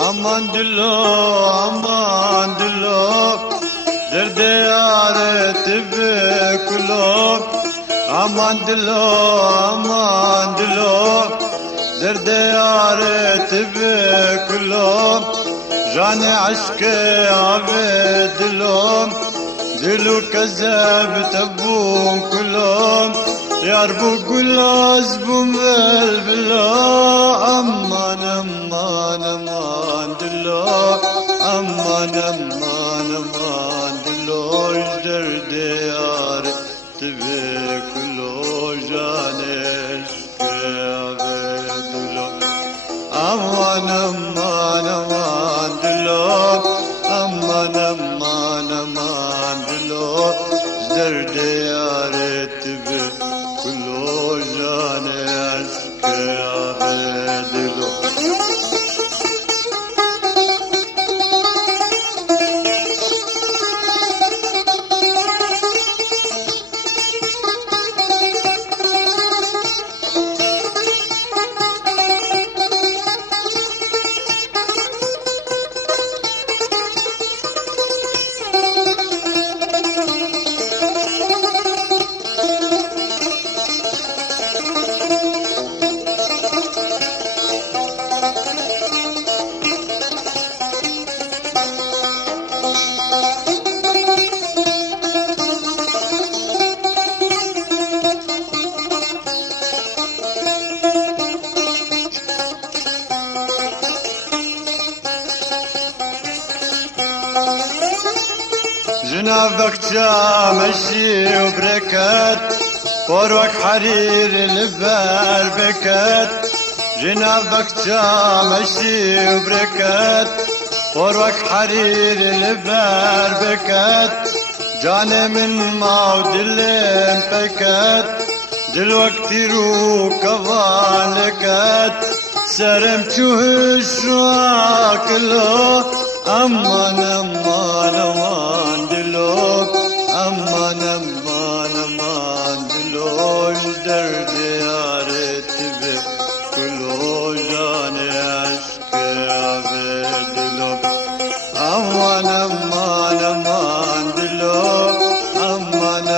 aman dillo derde yareti ve kulop aman dillo derde yareti ve kulop jane aşkı ave dilu kezeb tebun kulop yar bu gulaz bu melbila aman dillo aman dillo derde yareti ve kulop jane aşkı ave dillo aman dillo aman dillo derde yareti ve kulop jane aşkı ave dillo جنابك مشي وبركات فوروك حرير البال بكات جنابك مشي وبركات فوروك حرير البال بكات جاني من موت الليل بكات دلوقتي روك كفالكات سرم تشوهش واكلو aman dillo aman dillo derde yareti ve kulop jane aşkı ave dillo aman dillo aman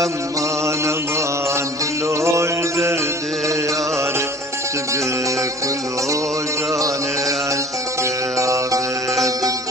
dillo derde yareti ve kulop jane aşkı ave dillo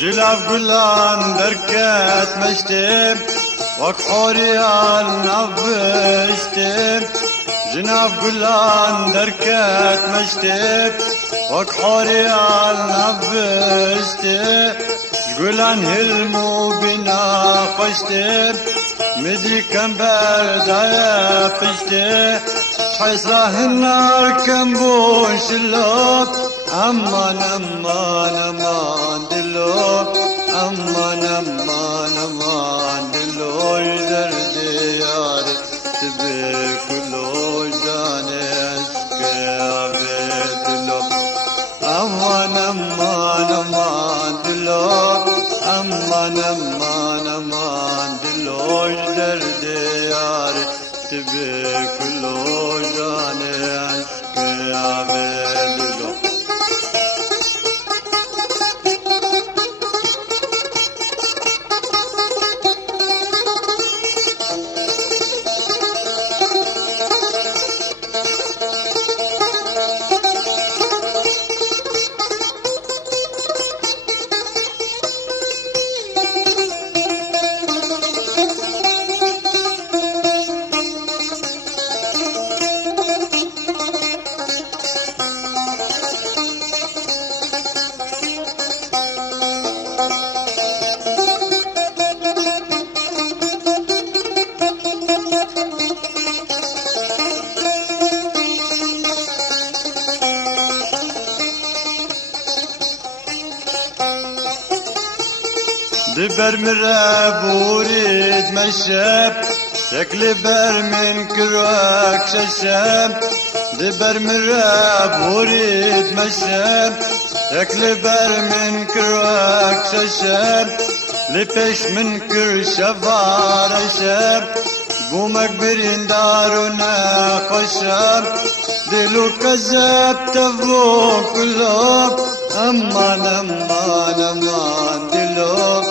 جلاف قلان دركات مشتم وكحوريان نبشتم جناف قلان دركات مشتم وكحوريان نبشتم قلان هلمو بنا قشتم مدي كم بردايا فشتم حيصلاه النار كم بون شلوك aman dillo aman dillo derde yareti ve kulop jane aşkı ave dillo aman dillo aman dillo derde yareti ve kulop jane aşkı ave dillo دبر مراب وريد مشاب شكل بر من كراك ششاب دبر مراب وريد مشاب شكل بر من كراك ششاب لبش من كر شفار شاب بومك برين دارنا خشاب دلو كذاب تفو كلاب امان امان امان دلو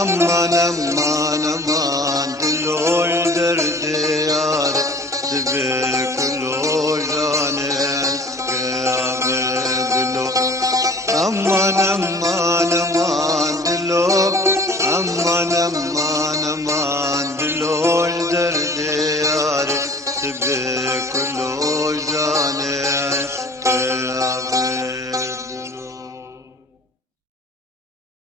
امان امان امان دلو درد يار تبي كلو جانس كابي دلو امان امان